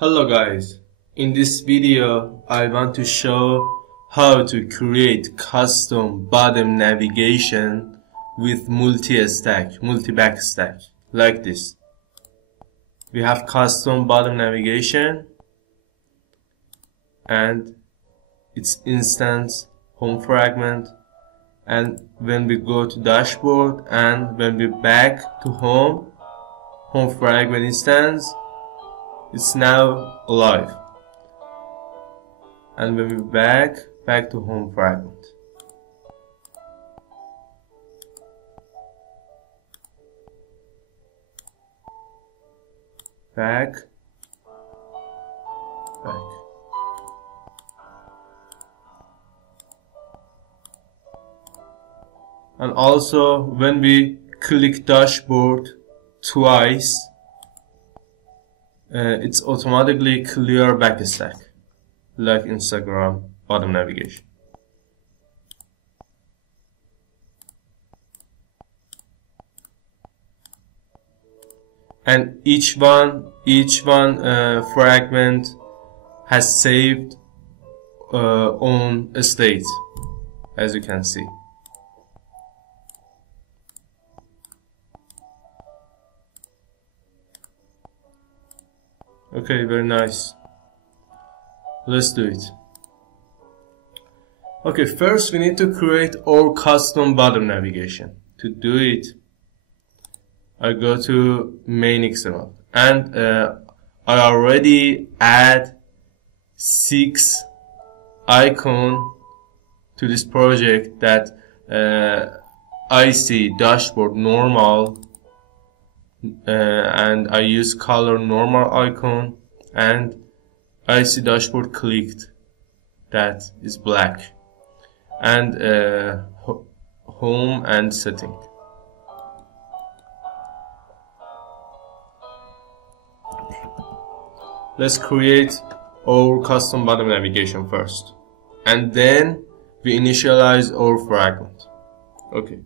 Hello guys, in this video I want to show how to create custom bottom navigation with multi-backstack like this. We have custom bottom navigation and its instance home fragment, and when we go to dashboard and when we back to home fragment instance, it's now alive, and when we back to home fragment, back, and also when we click dashboard twice, it's automatically clear backstack like Instagram bottom navigation. And each one fragment has saved on a state, as you can see. Okay, very nice. Let's do it. Okay, first we need to create our custom bottom navigation. To do it, I go to main XML, and I already add 6 icons to this project that I see dashboard normal, and I use color normal icon, and I see dashboard clicked, that is black, and home and setting. Let's create our custom bottom navigation first, and then we initialize our fragment. Okay.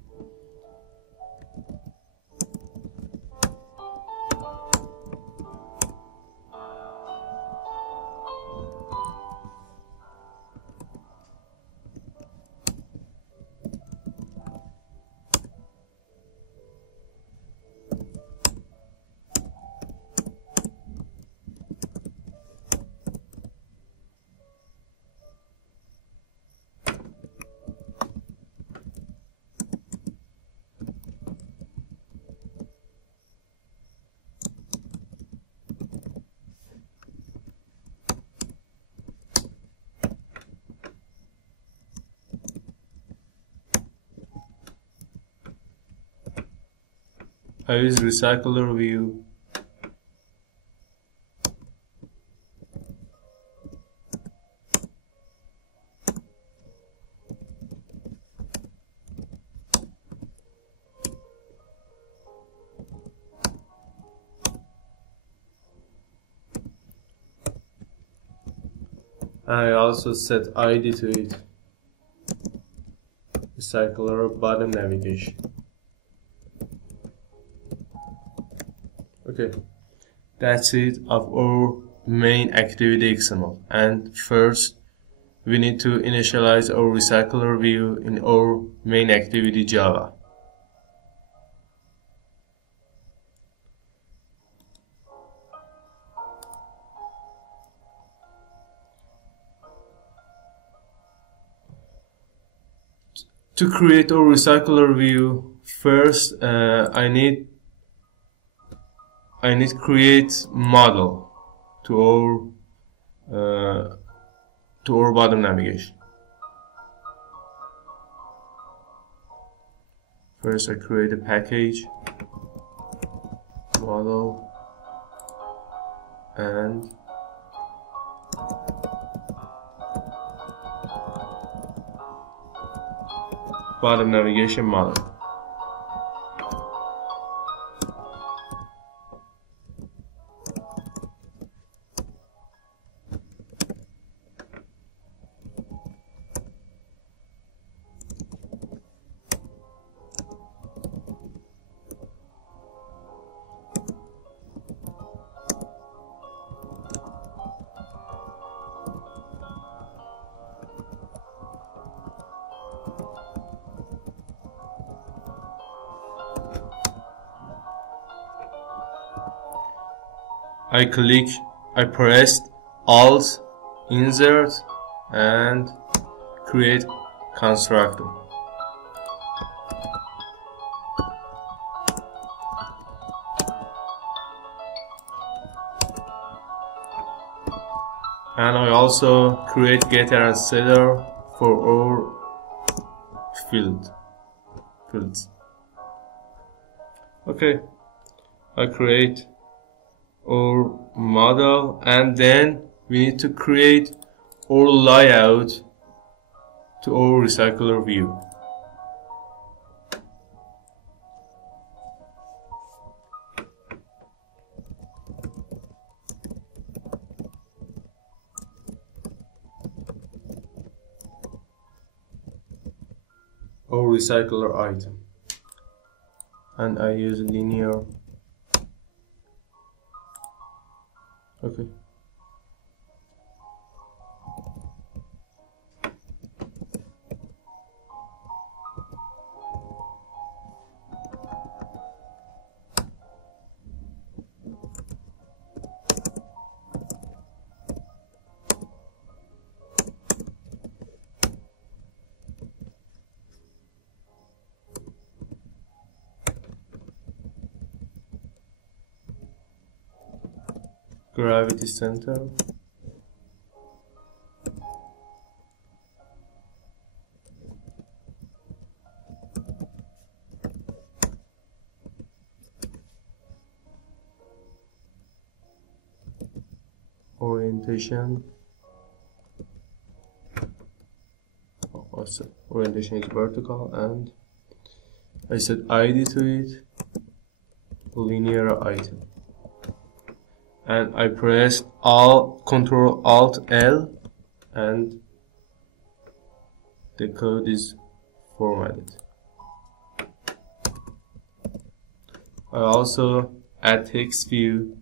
I use recycler view. I also set ID to it. Recycler bottom navigation. Okay, that's it of our main activity XML. And first, we need to initialize our recycler view in our main activity Java. To create our recycler view, first I need create model to our bottom navigation. First I create a package model and bottom navigation model. I pressed Alt, Insert, and create constructor. And I also create getter and setter for our fields. Okay, I create our model, and then we need to create our layout to our recycler view. Our recycler item, and I use linear. Okay. Gravity center. Orientation. Orientation is vertical, and I set ID to it, linear item. And I pressed Control Alt L, and the code is formatted. I also add text view,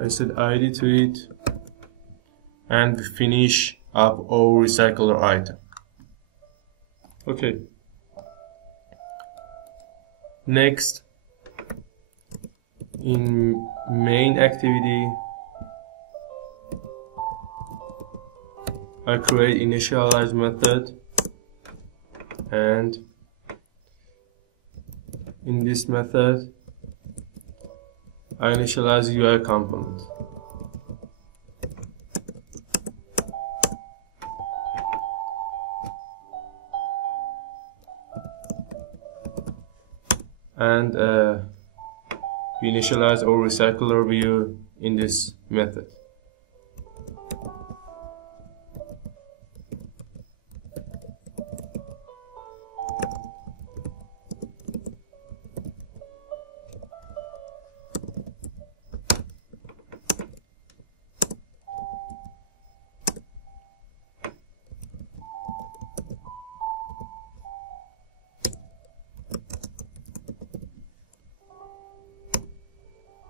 I set ID to it, and we finish up our recycler item. Okay. Next, in main activity, I create initialize method, and in this method I initialize UI component. And we initialize our recycler view in this method.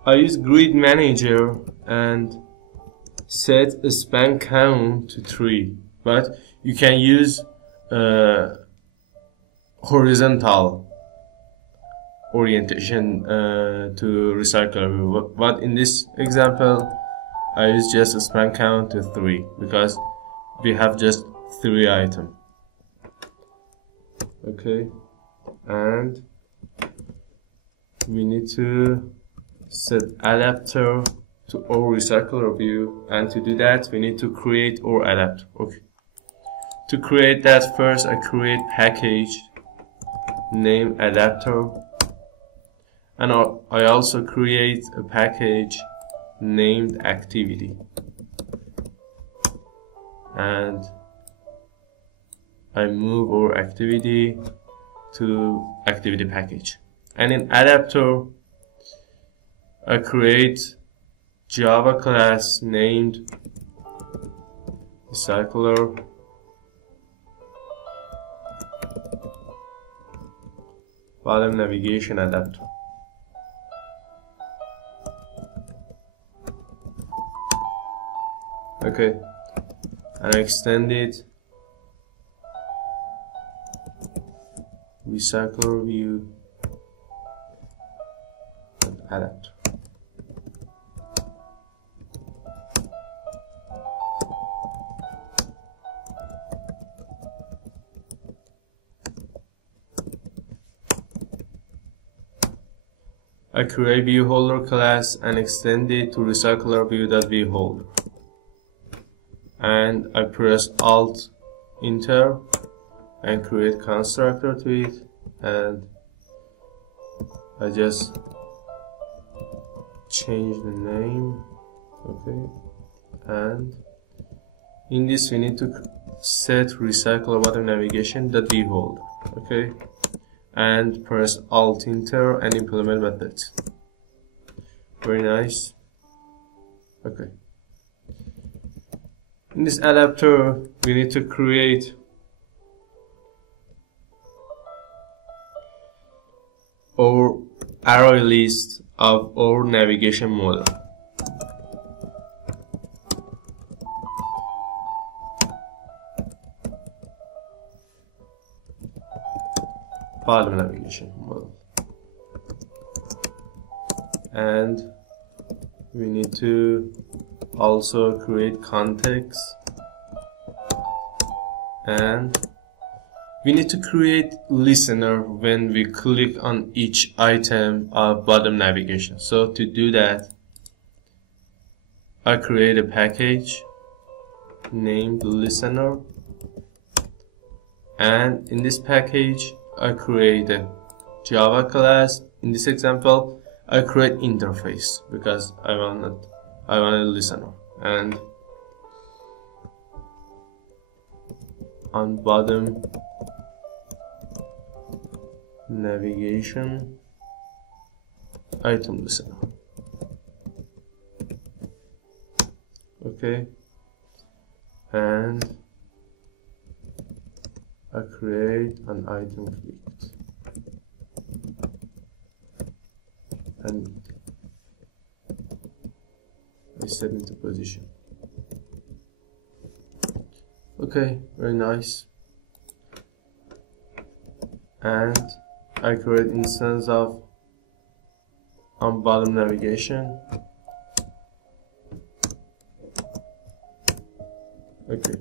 I use grid manager and set a span count to 3, but you can use horizontal orientation to recycle. But in this example, I use just a span count to 3 because we have just 3 items. Okay, and we need to set adapter to our recycler view, and to do that we need to create our adapter. Okay, to create that, first I create package name adapter, and I also create a package named activity, and I move our activity to activity package. And in adapter I create Java class named recycler bottom navigation adapter. Okay, and I extend it recycler view and adapter. I create viewHolder class and extend it to recycler view.viewHolder. And I press Alt Enter and create constructor to it, and I just change the name. Okay, and in this we need to set recycler bottom navigation that viewHolder. Okay, and press Alt Enter and implement methods. Very nice. Okay. In this adapter, we need to create our array list of our navigation model. Bottom navigation model. And we need to also create context, and we need to create listener when we click on each item of bottom navigation. So to do that, I create a package named listener, and in this package I create a Java class. In this example, I create interface because I want a listener, and on bottom navigation item listener. Okay, and I create an item clicked and I set into position. Okay, very nice. And I create instance of on bottom navigation. Okay,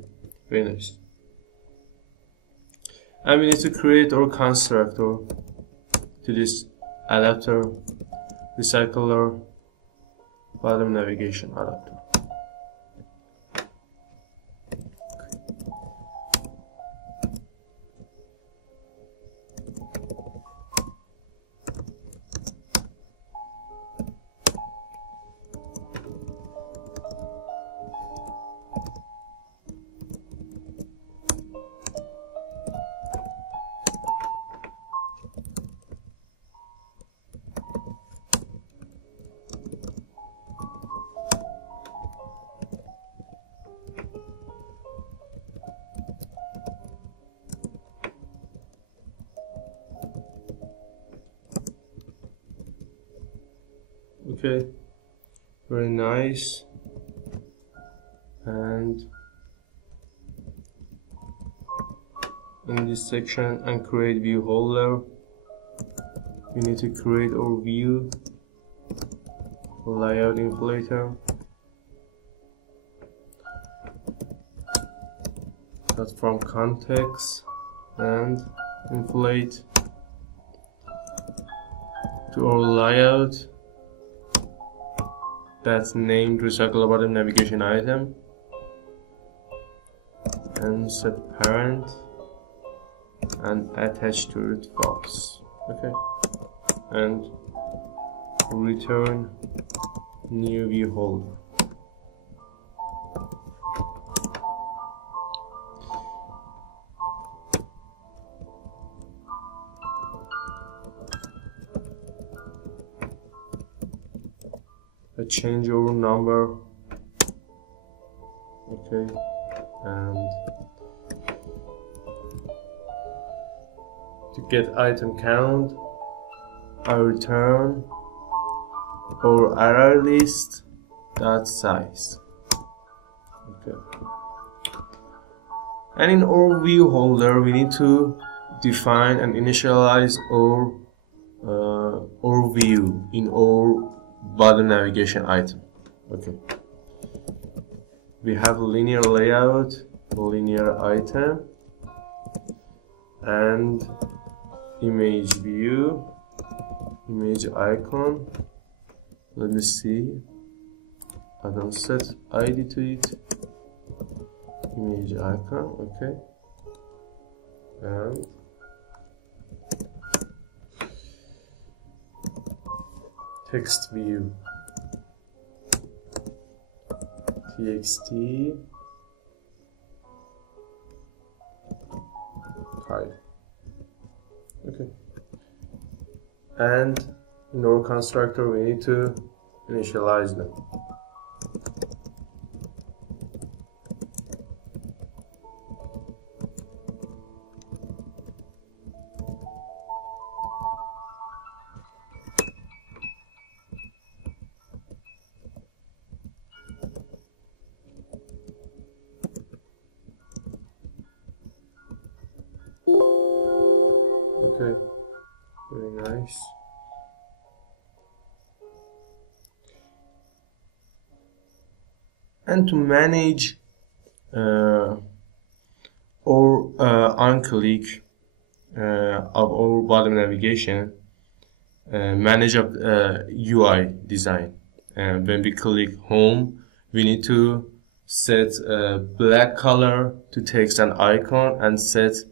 very nice. And we need to create our constructor to this adapter recycler bottom navigation adapter. Okay, very nice. And in this section and create view holder, we need to create our view layout inflator. That's from context and inflate to our layout that's named recycle bottom navigation item, and set parent and attach to it false. Okay, and return new view holder. a change our number. Okay, and to get item count, I return our array list dot size. Okay, and in our view holder we need to define and initialize our view in our bottom navigation item. Okay, we have linear layout, linear item, and image view, image icon. Let me see, I don't set ID to it. Image icon, okay, and text view, txt type. Okay, and in our constructor we need to initialize them. Okay, very nice. And to manage or on-click of our bottom navigation, manage of UI design. When we click home, we need to set black color to text and icon, and set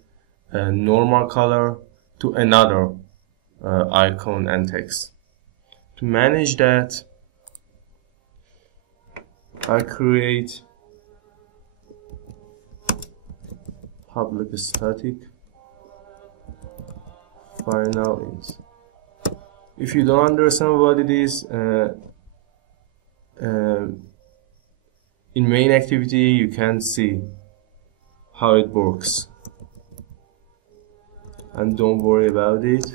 normal color to another icon and text. To manage that, I create public static final int. If you don't understand what it is, in main activity you can see how it works, and don't worry about it.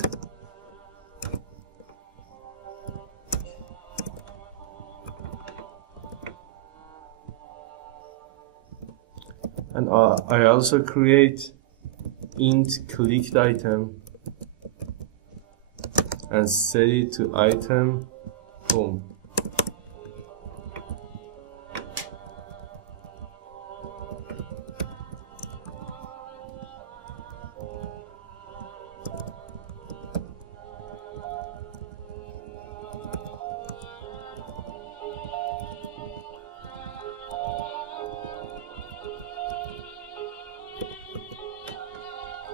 And I also create int clicked item and set it to item home.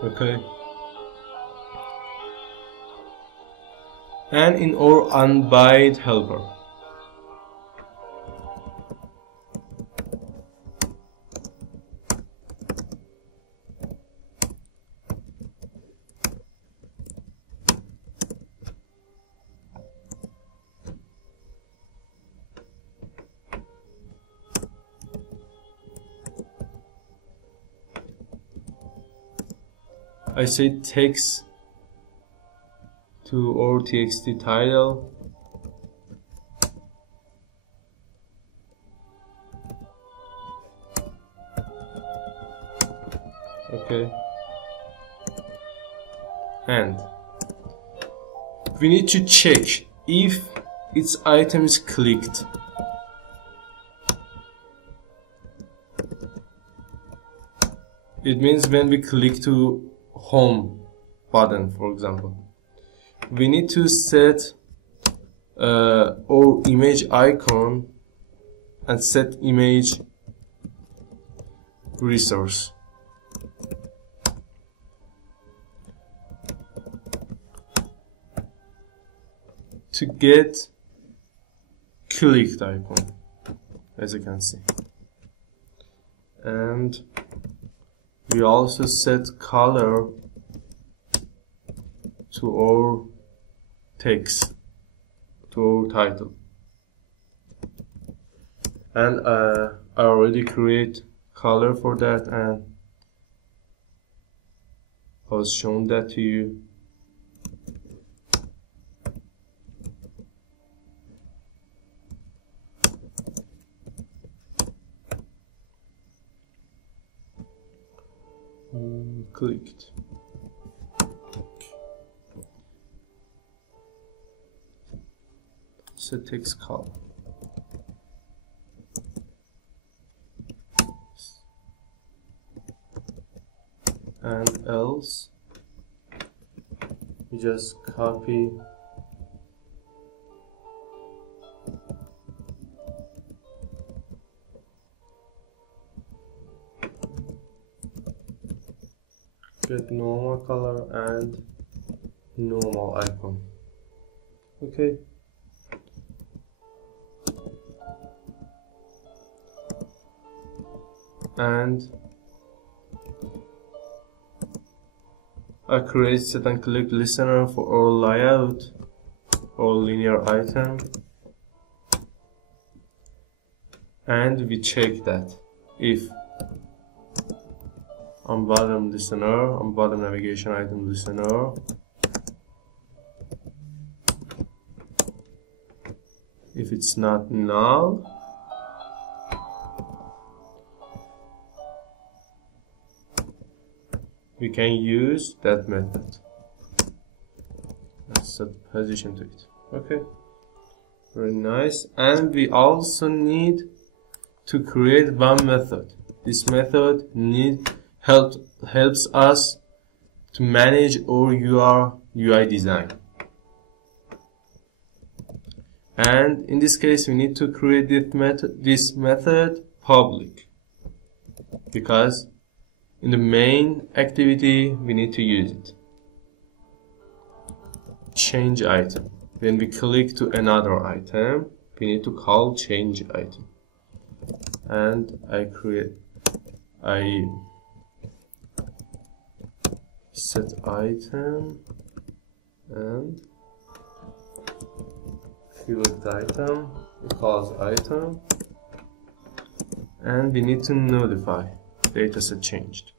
Okay, and in our unbind helper, I say text to our txt title, okay, and we need to check if its item is clicked. It means when we click to home button, for example, we need to set our image icon and set image resource. To get clicked icon, as you can see, and we also set color to our text, to our title. and I already create color for that, and I was shown that to you. Clicked. Set text color. And else we just copy get normal color and normal icon. Okay, and I create set and click listener for all layout or linear item, and we check that if on bottom listener, on bottom navigation item listener, if it's not null, we can use that method. Let's set position to it. Okay, very nice. And we also need to create one method. This method helps us to manage our UI design. And in this case, we need to create this method public, because in the main activity we need to use it. Change item. When we click to another item, we need to call change item. And I set item and select item, equals item, and we need to notify dataset changed.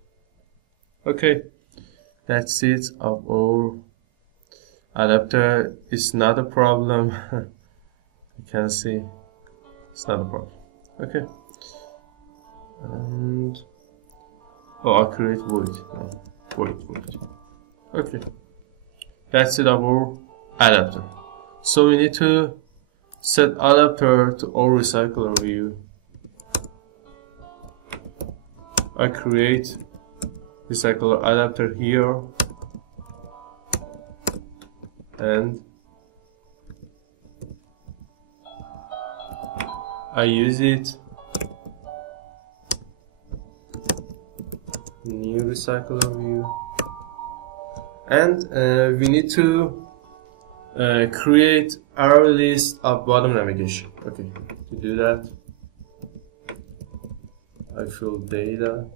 Okay, that's it of our adapter. It's not a problem. You can see it's not a problem. Okay, and I create void. No, void. Okay, that's it of our adapter. So we need to set adapter to all recycler view. I create recycler adapter here, and I use it. New recycler view, and we need to create array list of bottom navigation. Okay, to do that, I fill data,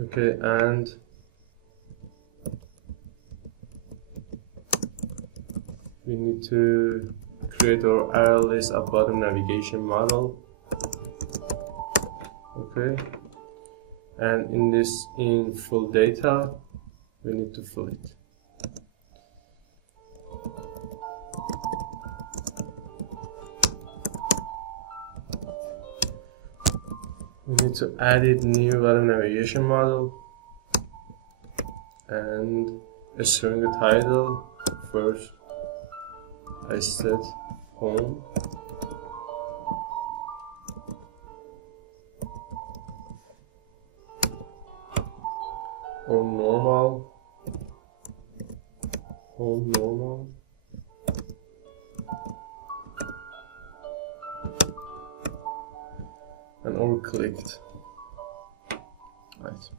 okay, and we need to create our array list of bottom navigation model. Okay, and in full data we need to fill it. We need to add it new bottom navigation model and a string title. First I set home, or normal, home normal, and or clicked. Right.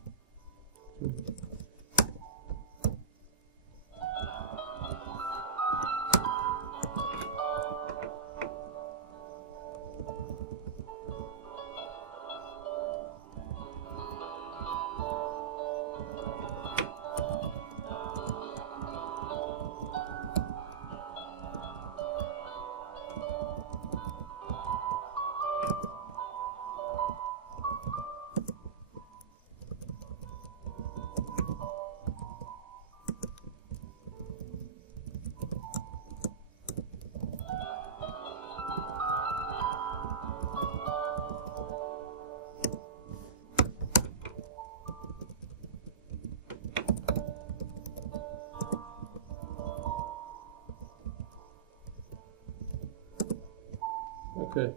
Okay.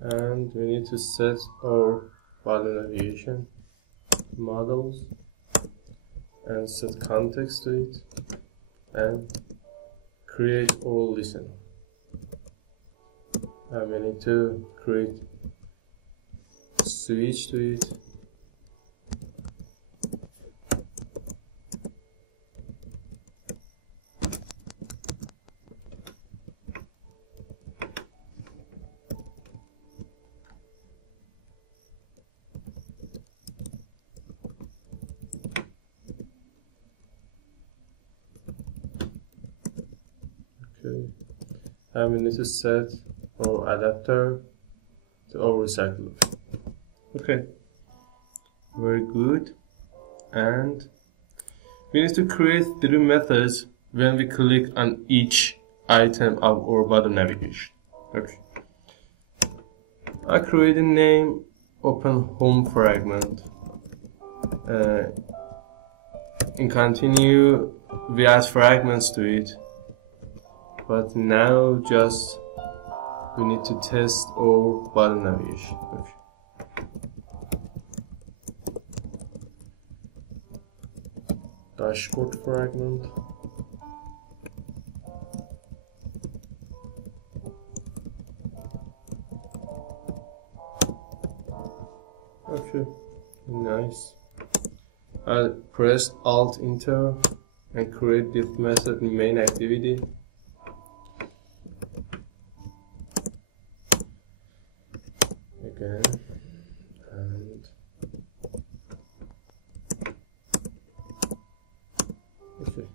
And we need to set our body navigation models and set context to it and create all listen. And we need to create switch to it. Okay. And we need to set our adapter to our recycler. Okay, very good. And we need to create 3 methods when we click on each item of our bottom navigation. Okay, I create a name, open home fragment. In continue we add fragments to it, but now just we need to test our bottom navigation. Okay. Dashboard fragment. Okay, nice. I'll press Alt Enter and create this method in main activity. Again, and okay.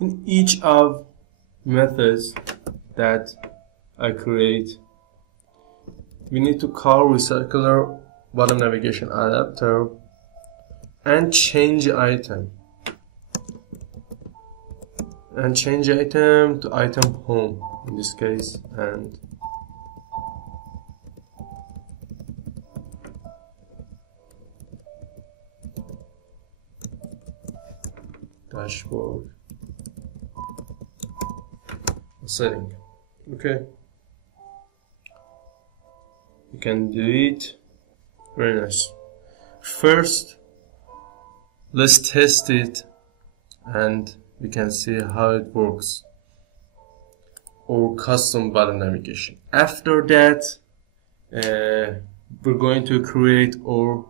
In each of methods that I create, we need to call recycler bottom navigation adapter and change item. And change item to item home in this case, and dashboard setting. Okay, you can do it. Very nice. First, let's test it and we can see how it works, or custom bottom navigation. After that, we're going to create our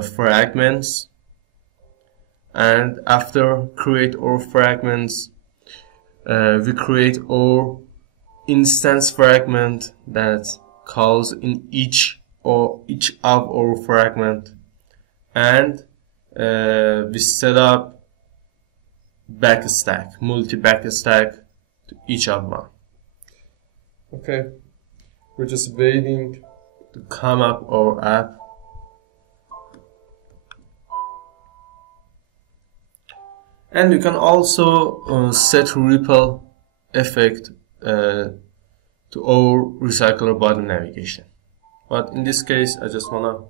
fragments, and after create our fragments, we create our instance fragment that calls in each of our fragment, and we set up backstack, multi-backstack to each of one. Okay, we're just waiting to come up our app. And you can also set ripple effect to our recycler bottom navigation. But in this case, I just wanna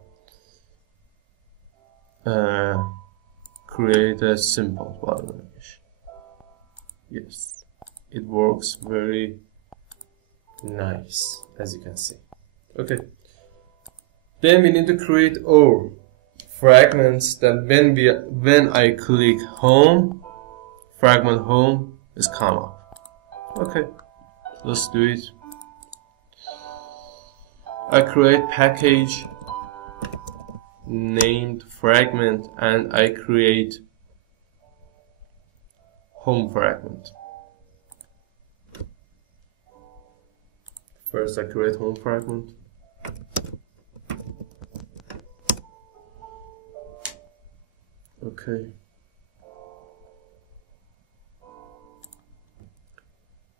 create a simple bottom navigation. Yes, it works very nice, as you can see. Okay, then we need to create our fragments that when I click home, fragment home is come up. Okay, let's do it. I create package named fragment and I create home fragment. First I create home fragment. Okay.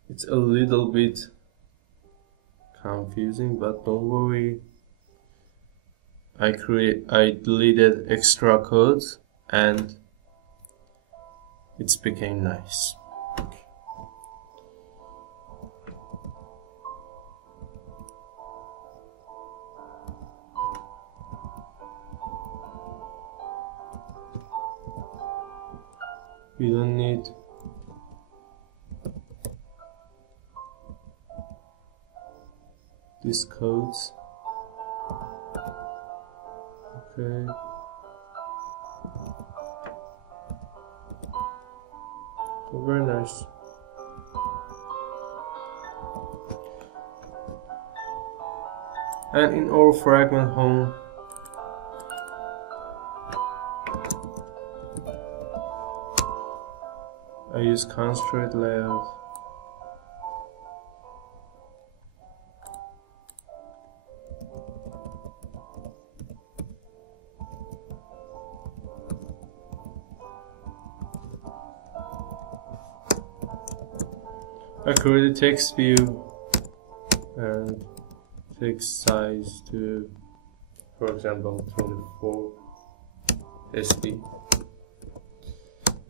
It's a little bit confusing, but don't worry. I deleted extra codes and it's became nice. We don't need these codes. Okay. So very nice. And in our fragment home, I use constraint layout. I create a text view and text size to, for example, 24 SB,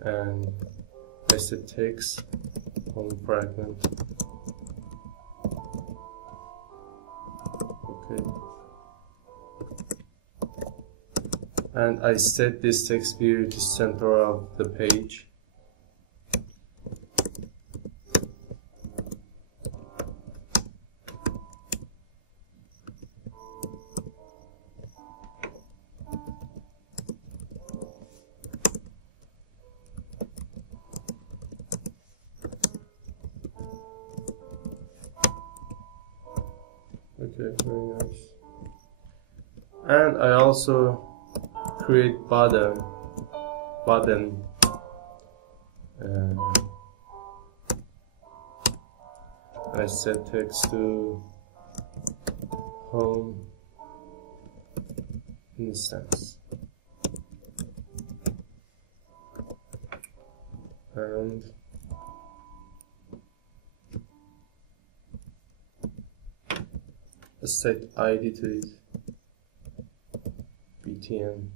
and I set text on fragment. Okay, and I set this text view to center of the page. Okay, very nice. And I also create button. I set text to home instance, and set ID to it, btn.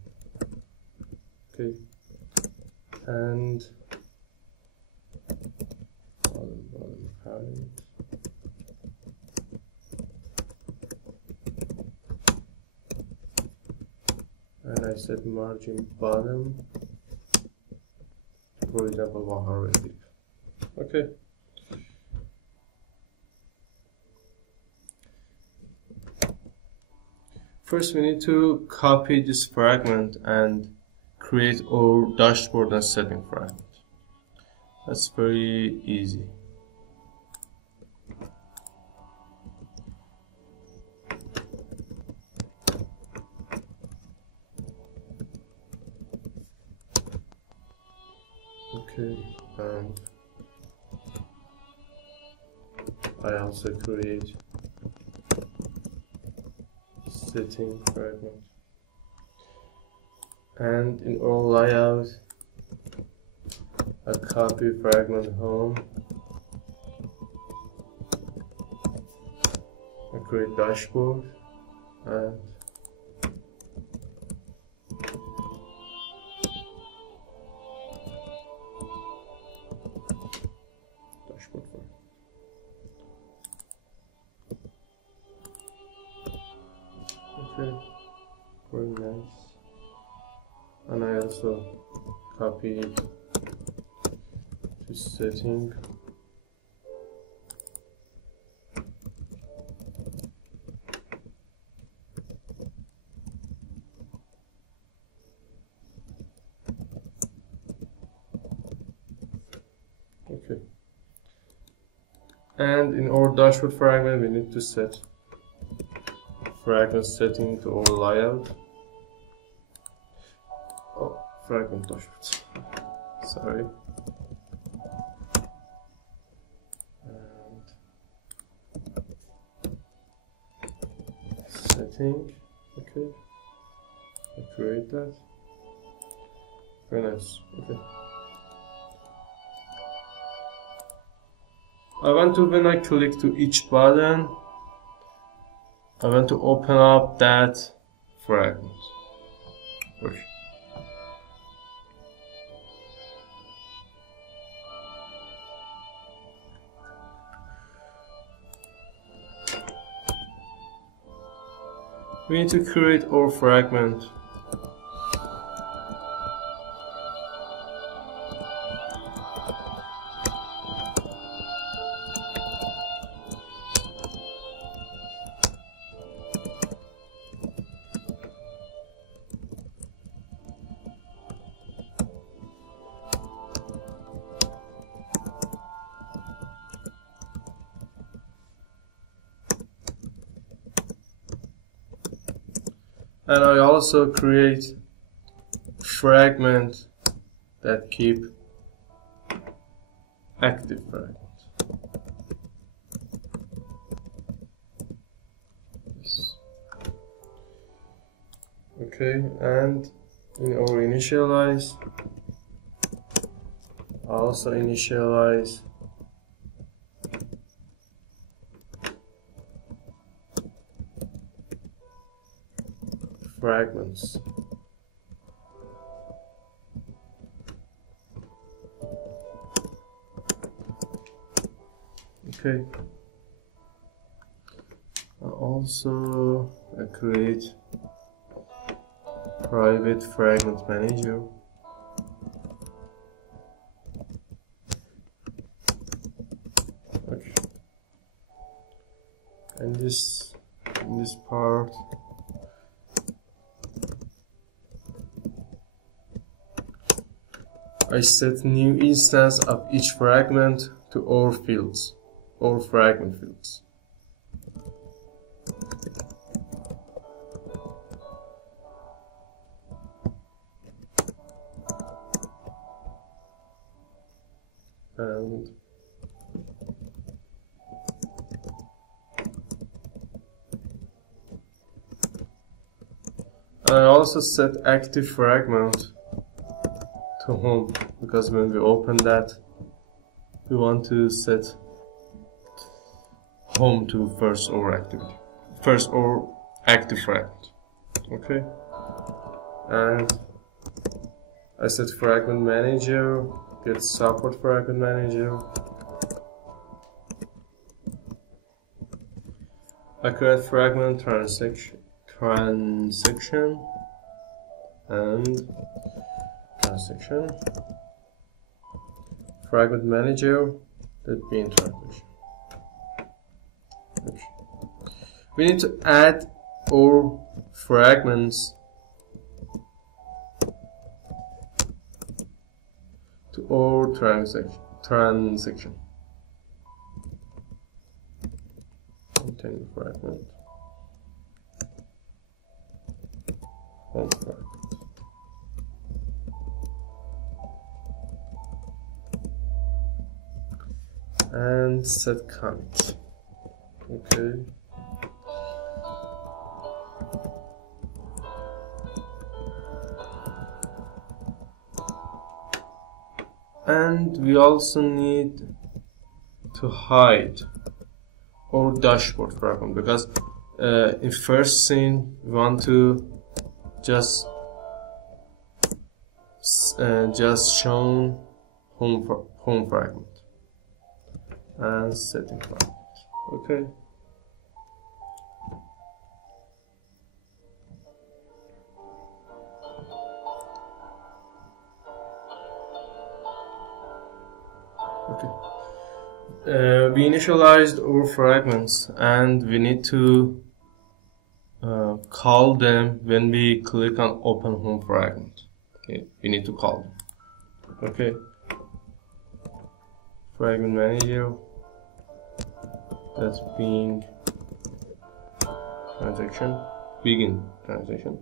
Okay, and bottom parent, and I set margin bottom, for example 100 pip. Okay. First, we need to copy this fragment and create our dashboard and setting fragment. That's very easy. Okay, and I also create setting fragment, and in our layout I copy fragment home, I create dashboard and dashboard fragment. Okay, very nice. And I also copy it to setting. Okay. And in our dashboard fragment, we need to set fragment setting to our layout. Oh, fragment dashboard. Sorry. And setting. Okay. I create that. Very nice. Okay. I want to, when I click to each button, I want to open up that fragment. Okay. We need to create our fragment. And I also create fragment that keep active fragment. Yes. Okay, and in our initialize, also initialize fragments. Okay. Also, I create private fragment manager. Okay. And in this part, I set new instance of each fragment to all fields, or fragment fields. And I also set active fragment to home, because when we open that, we want to set home to first or active fragment. Okay, and I set fragment manager, get support fragment manager. I create fragment transaction and transaction fragment manager that be in transaction. Okay. We need to add our fragments to our transaction. Containing fragment. Home fragment. And set commit. Okay. And we also need to hide our dashboard fragment, because in first scene we want to just show home fragment and setting fragment. Okay. We initialized our fragments, and we need to call them when we click on open home fragment. Okay, we need to call them. Okay, fragment manager, that's being transaction, begin transaction,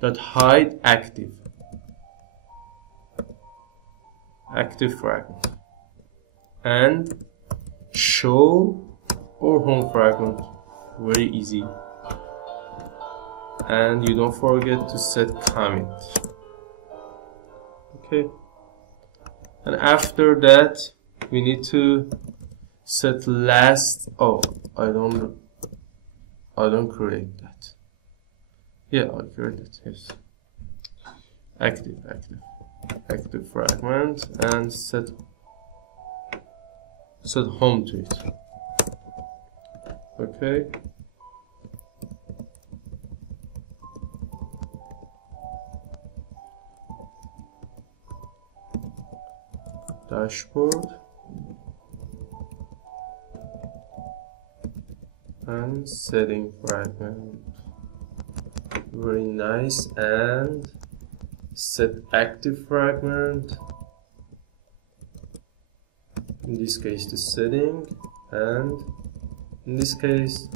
that hide active fragment, and show our home fragment. Very easy. And you don't forget to set commit. Okay. And after that, we need to set last. Oh, I don't create that. Yeah, I created it. Yes. Active fragment, and set home to it. Okay. Dashboard and setting fragment. Very nice. And set active fragment, in this case to setting, and in this case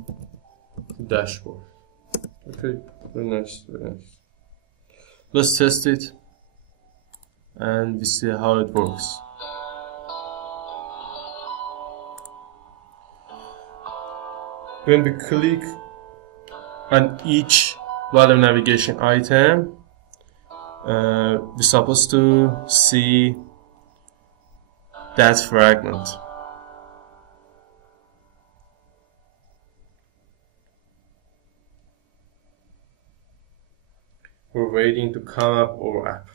to dashboard. Okay, very nice, very nice. Let's test it and we see how it works. When we click on each volume navigation item, we're supposed to see that fragment. We're waiting to come up our app.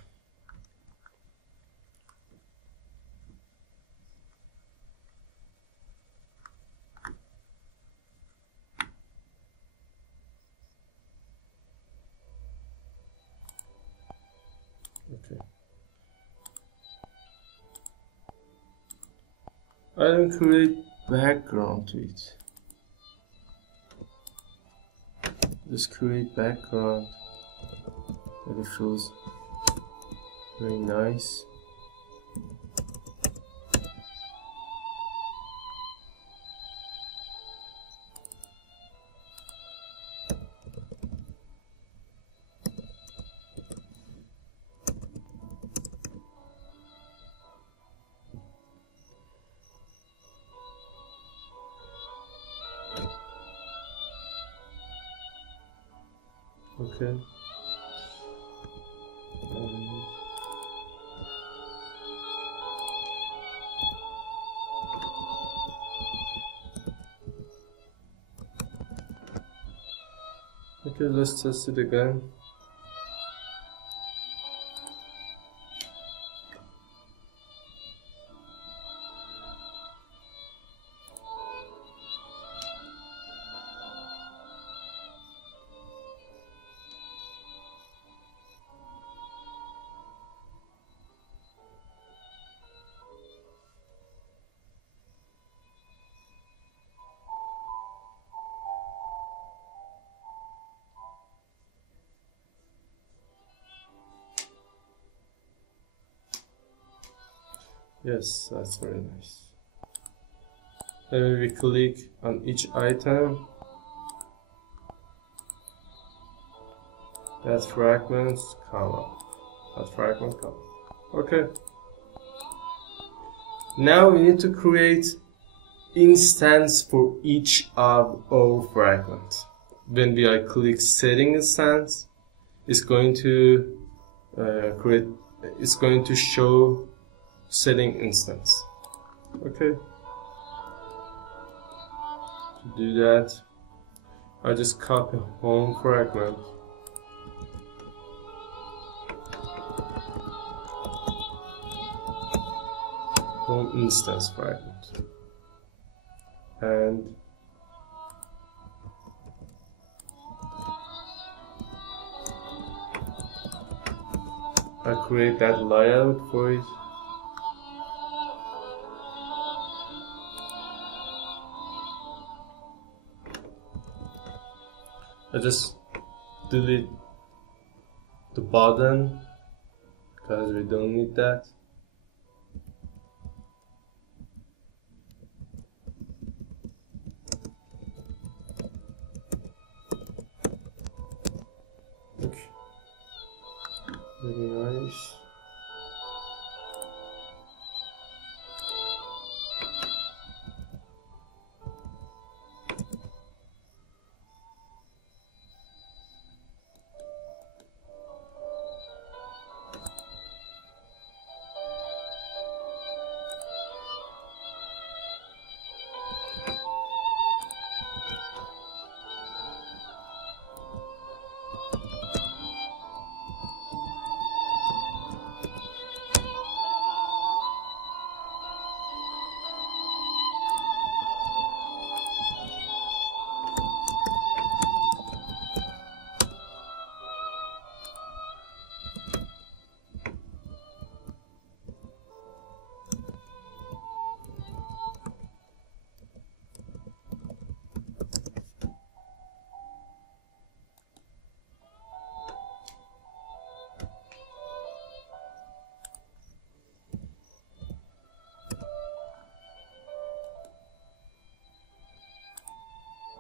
Okay. I don't create background to it. Just create background. It feels very nice. Okay. Okay, let's test it again. Yes, that's very nice. Then we click on each item. That fragments come up. That fragment come up. Okay. Now we need to create instance for each of our fragments. When we click setting instance, it's going to it's going to show setting instance. Okay. To do that, I just copy home fragment. Home instance fragment. And I create that layout for it. I just delete the button because we don't need that. Okay. Very nice.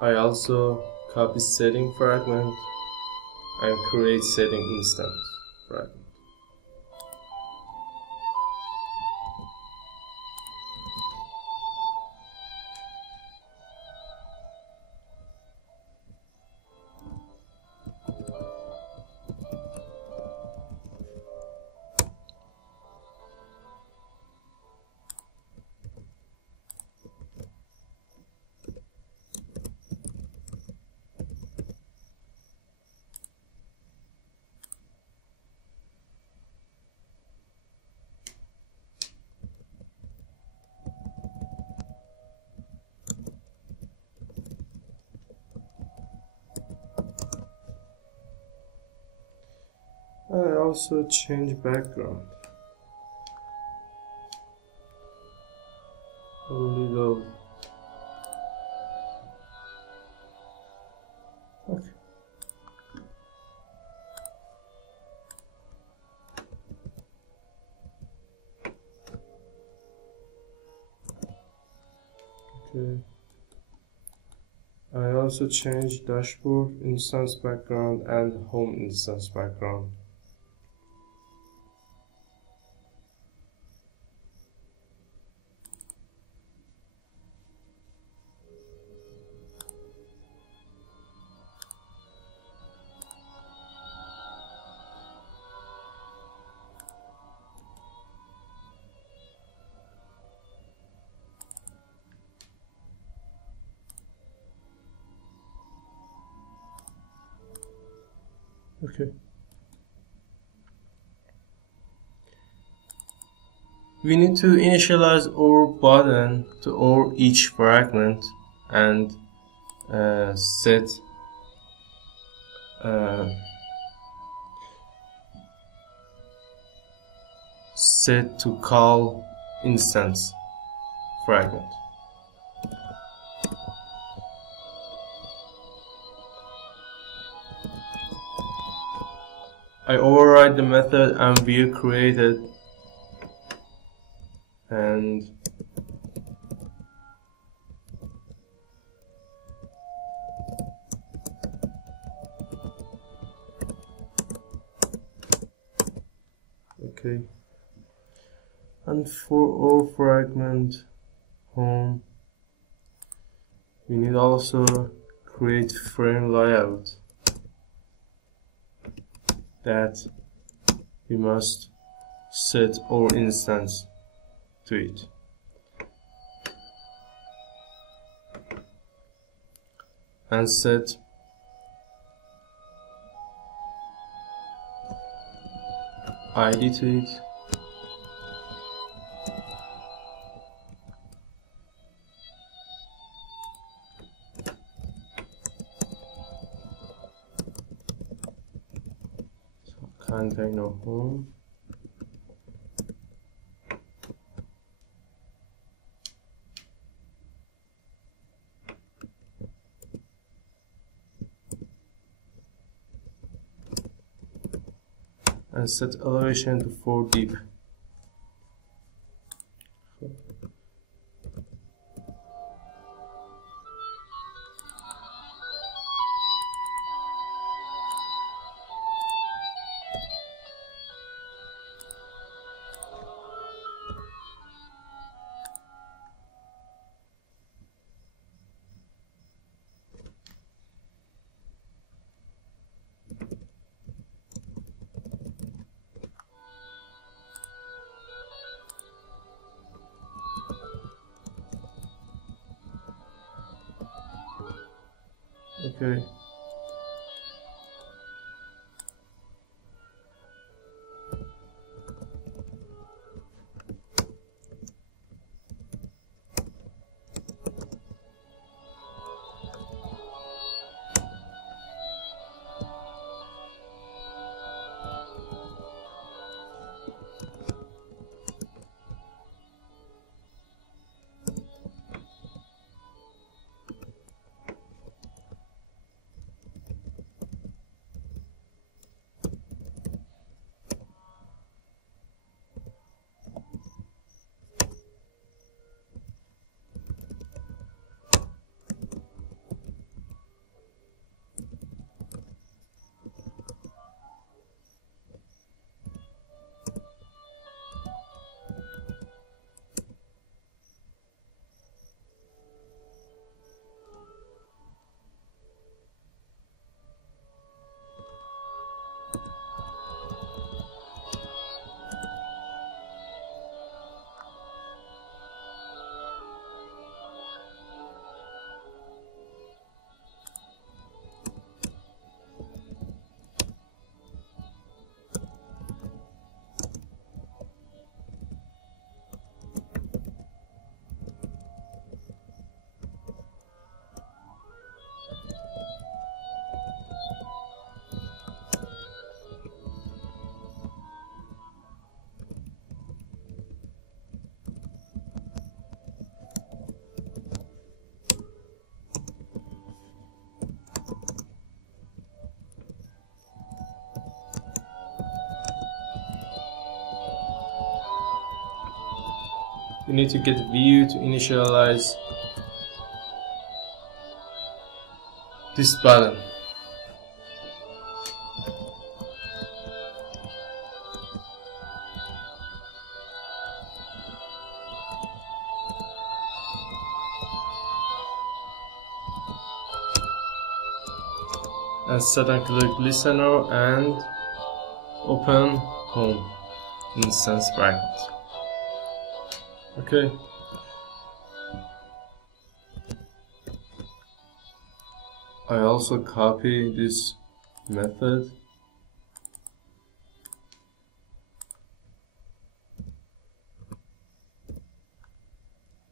I also copy setting fragment and create setting instance fragment. I also change background a little. Okay. Okay. I also change dashboard instance background and home instance background. Okay. We need to initialize our button to our each fragment and set to call instance fragment. I override the method and view created and okay. And for our fragment home, we need also create frame layout that we must set our instance to it. And set ID to it. Container home. And set elevation to 4 deep. Okay. we need to get view to initialize this button. And set and click listener and open home instance fragment. Okay. I also copy this method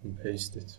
and paste it.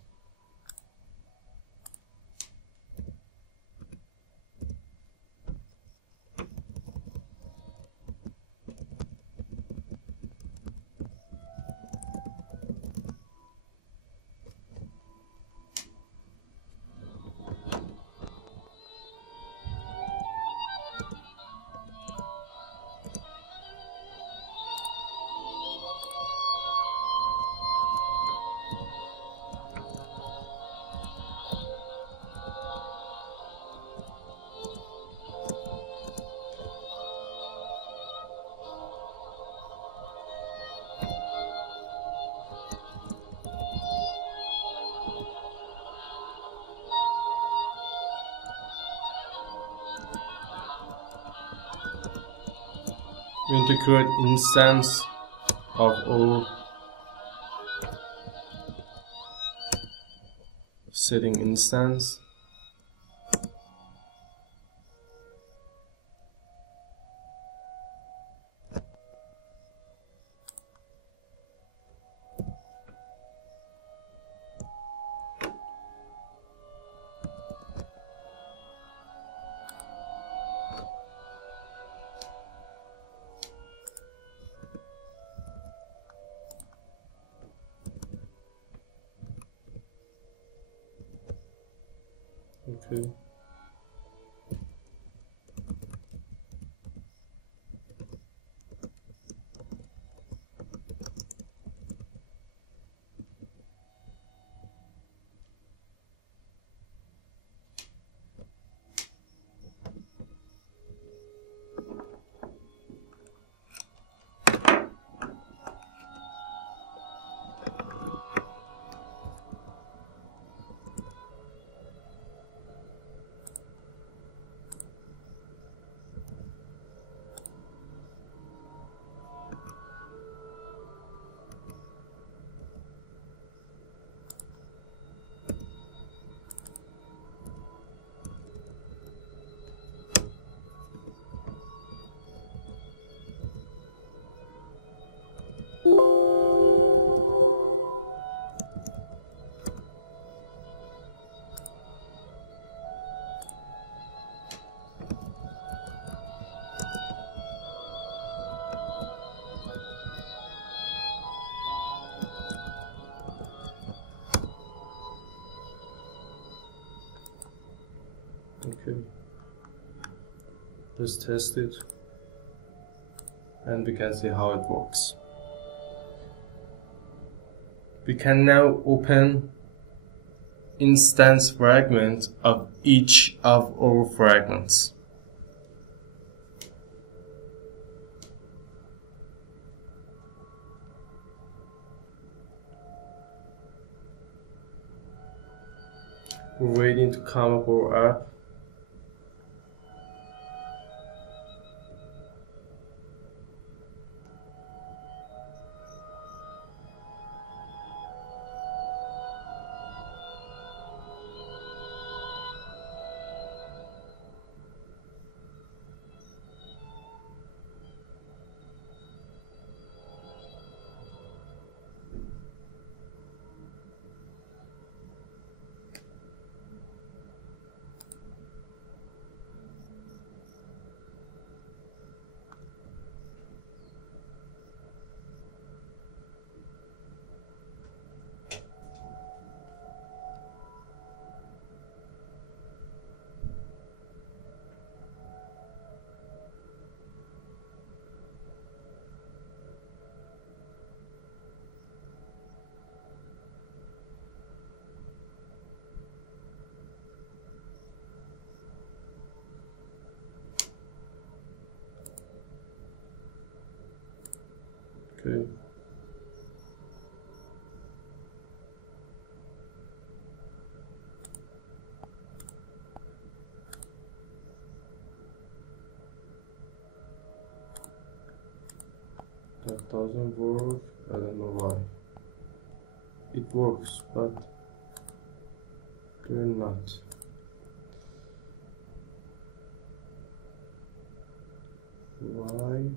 We need to create instance of our setting instance. Okay. Okay, let's test it and we can see how it works. We can now open instance fragment of each of our fragments. We're waiting to come up our app. Okay. That doesn't work. I don't know why. It works, but they're not. Why?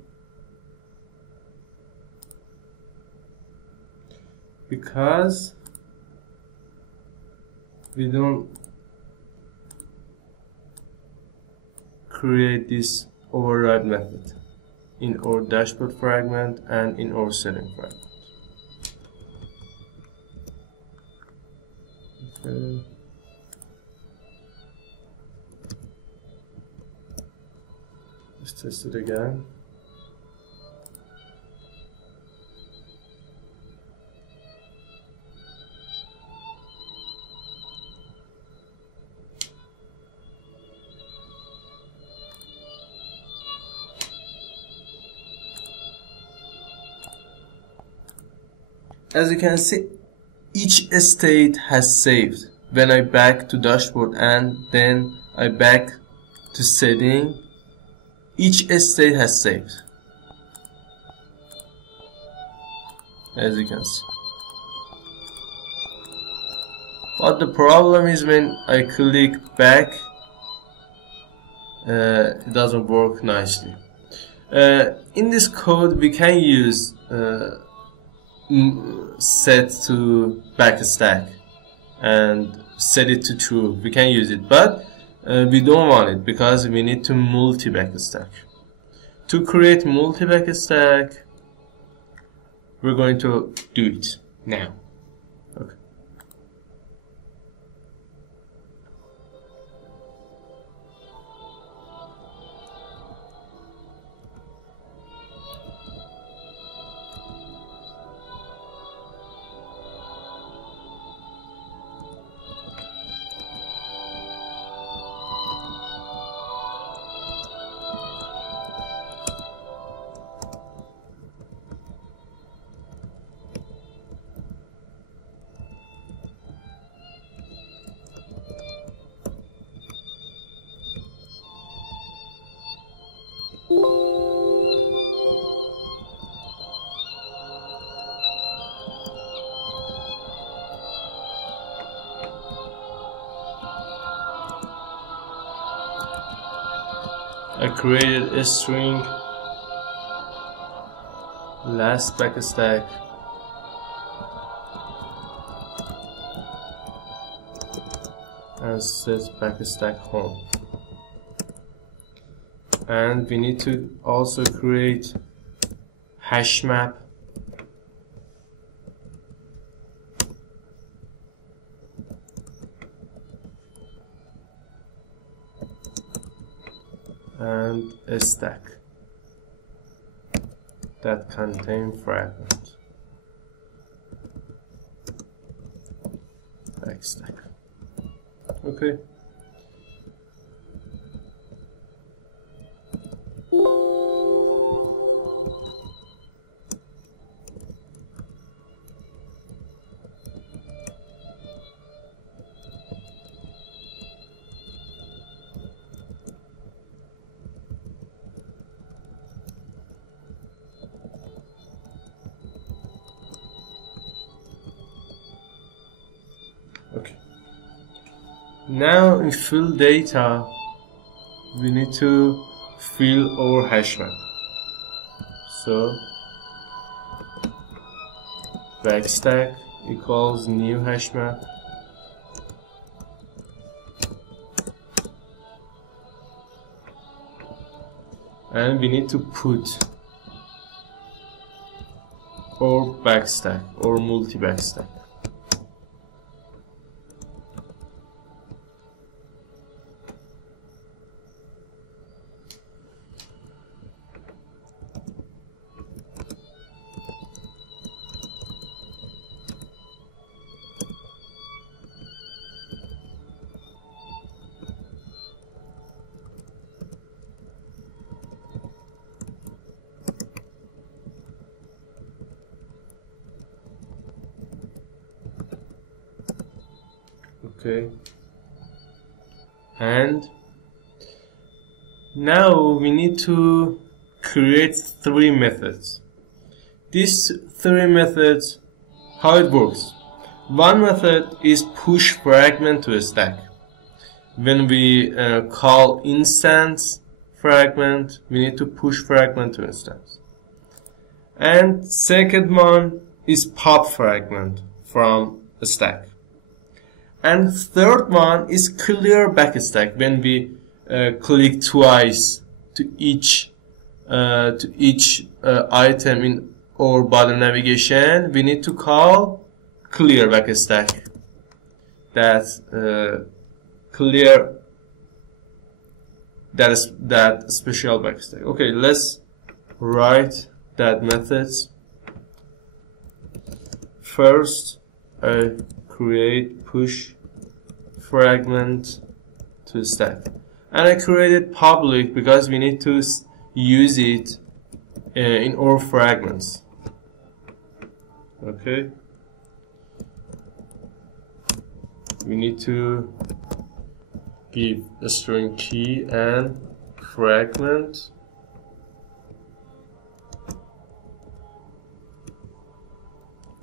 Because we don't create this override method in our dashboard fragment and in our setting fragment. Okay. Let's test it again. As you can see, each state has saved. When I back to dashboard and then I back to setting, each state has saved. As you can see. But the problem is when I click back, it doesn't work nicely. In this code we can use set to backstack and set it to true. We can use it, but we don't want it because we need to multi backstack. To create multi backstack, we're going to do it now. Okay. I created a string last backstack and set backstack home, and we need to also create hash map and a stack that contain fragment backstack. Okay. Okay. Now in fill data, we need to fill our hash map. So backstack equals new hash map, and we need to put our backstack or multi backstack. Okay, and now we need to create three methods. These three methods, how it works. One method is push fragment to a stack. When we call instance fragment, we need to push fragment to instance. And second one is pop fragment from a stack. And third one is clear backstack. When we click twice to each item in our body navigation, we need to call clear backstack. That's clear that special backstack. Okay, let's write that methods. First, I create push fragment to stack, and I created public because we need to use it in our fragments. Okay, we need to give a string key and fragment.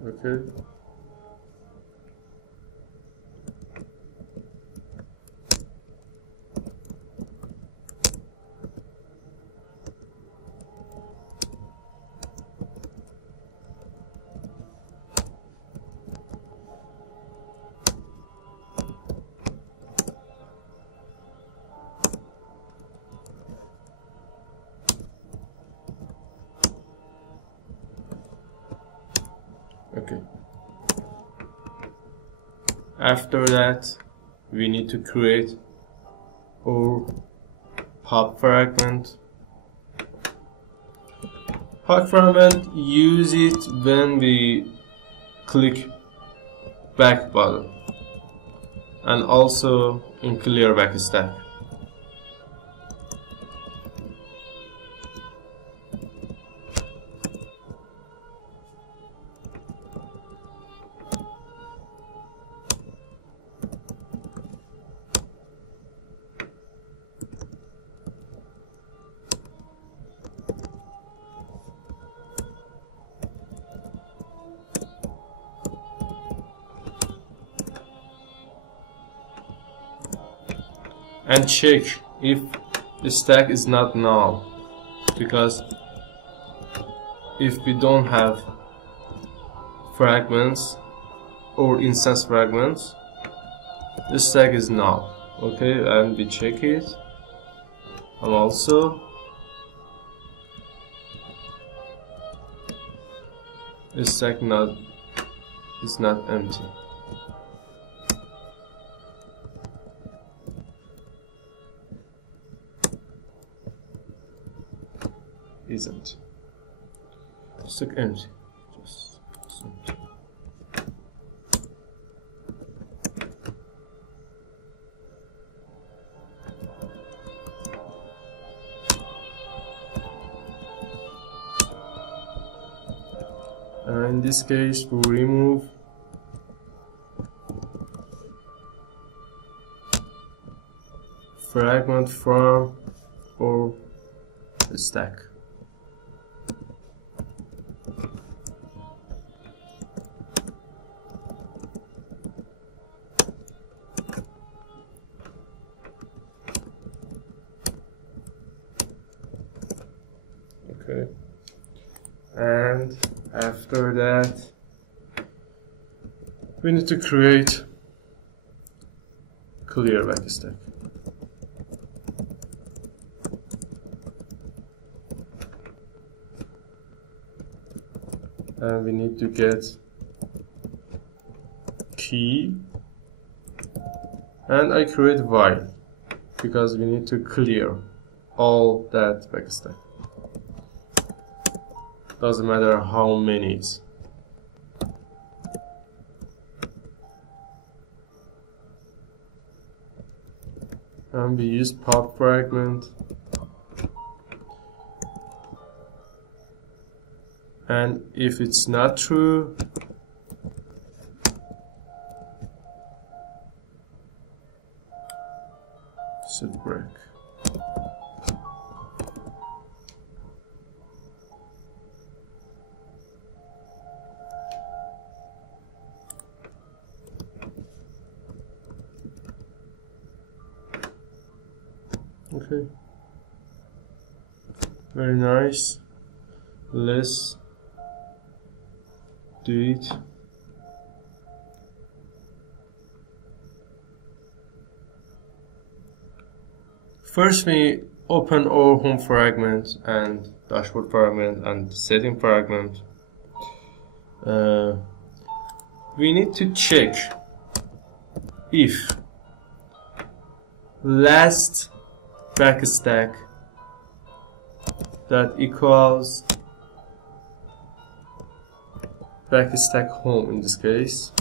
Okay. Okay. After that, we need to create our pop fragment. Pop fragment, use it when we click back button, and also in clear backstack. And check if the stack is not null, because if we don't have fragments or instance fragments, the stack is null. Okay, and we check it, and also the stack is not empty. Isn't stack empty, just empty. In this case, we remove fragment from or the stack. Okay, and after that we need to create clear backstack. And we need to get key, and I create while because we need to clear all that backstack. Doesn't matter how many it's. And we use pop fragment, and if it's not true, set break. Okay, very nice. Let's do it. First, we open our home fragment and dashboard fragment and setting fragment. We need to check if last backstack that equals backstack home in this case.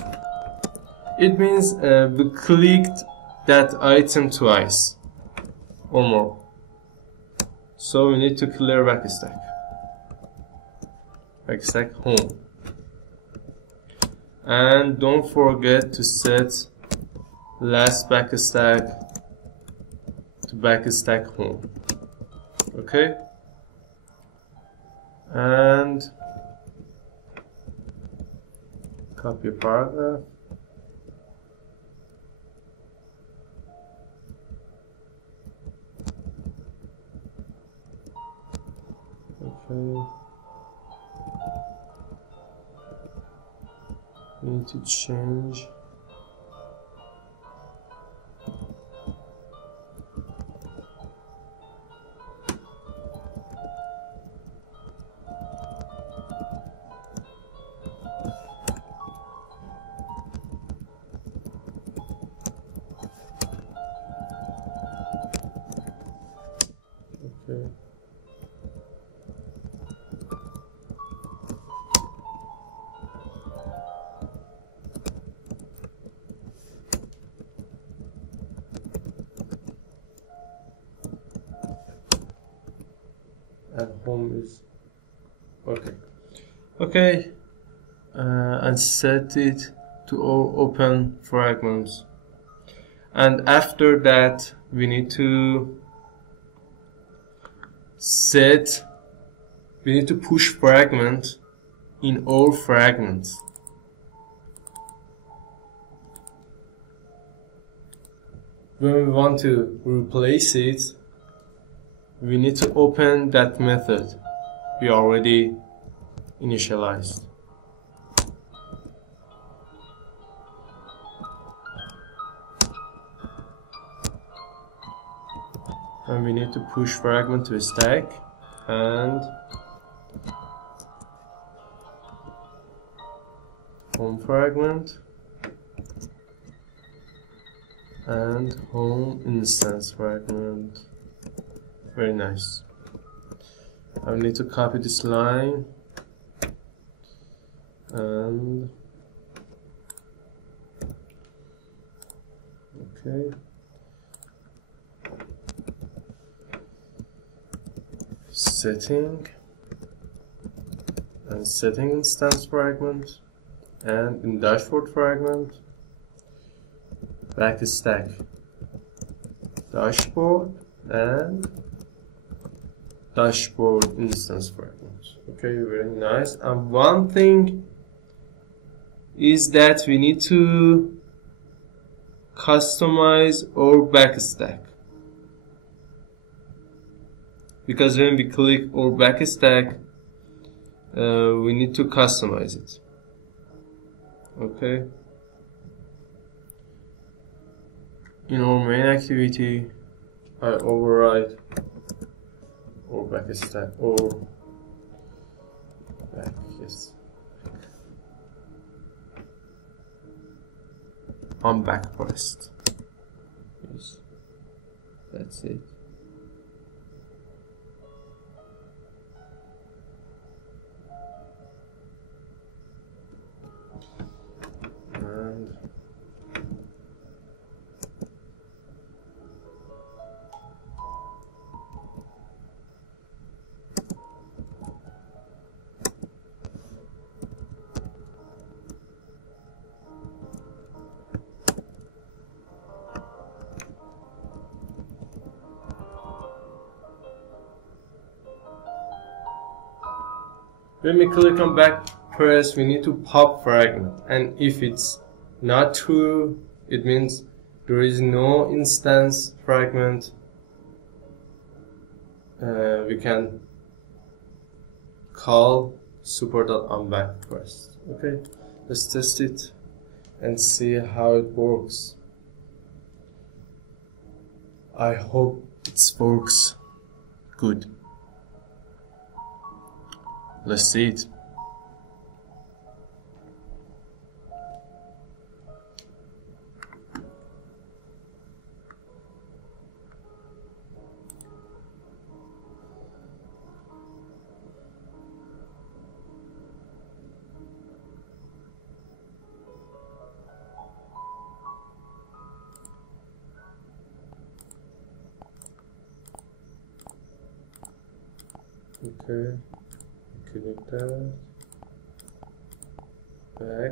It means we clicked that item twice or more. So we need to clear backstack home. And don't forget to set last backstack to backstack home. Okay? And copy a paragraph. Okay. We need to change okay. And home is okay. And set it to all open fragments, and after that we need to push fragment in all fragments. When we want to replace it, we need to open that method we already initialized. And we need to push fragment to a stack and home fragment and home instance fragment. Very nice. I need to copy this line and okay. Setting and setting instance fragment and in dashboard fragment backstack dashboard and dashboard instance fragments. Okay, very nice. And one thing is that we need to customize our backstack, because when we click our backstack we need to customize it. Okay, in our main activity I override or backstack or back, yes. I'm back pressed. Yes, that's it. And When we click on back press, we need to pop fragment, and if it's not true, it means there is no instance fragment. We can call super.onBackPress. Okay, let's test it and see how it works. I hope it works good. Let's see it. Okay, click that, back,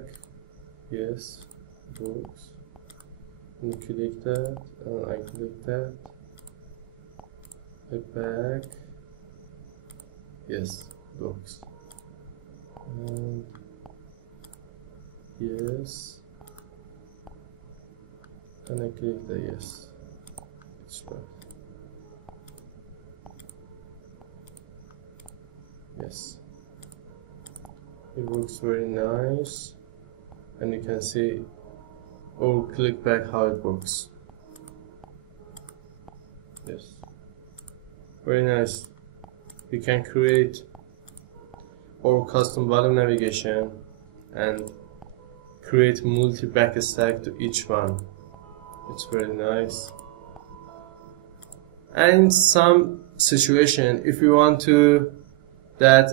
yes, works, and click that, and I click that, back, yes, works, and yes, and I click the yes, it's right. Yes, it works very nice, and you can see or click back how it works. Yes, very nice. We can create our custom bottom navigation and create multi backstack to each one. It's very nice. And in some situation, if you want to that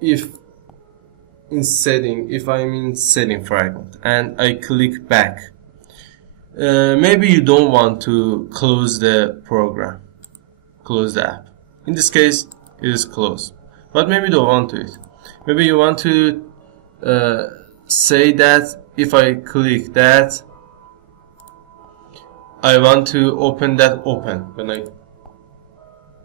if I'm in setting fragment and I click back, maybe you don't want to close the program, close the app. In this case it is closed, but maybe you don't want to it. Maybe you want to say that if I click that, I want to open that open. When I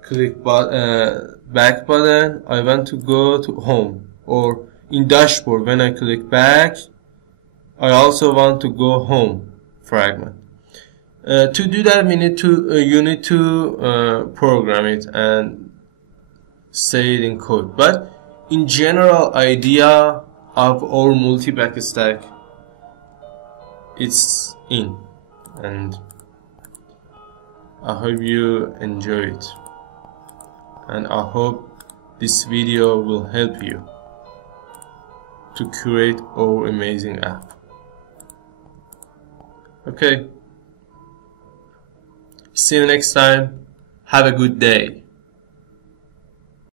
click back button, I want to go to home, or in dashboard when I click back, I also want to go home fragment. To do that, we need to you need to program it and say it in code. But in general idea of our multi backstack, it's in, and I hope you enjoy it. And I hope this video will help you to create our amazing app. Okay, see you next time. Have a good day.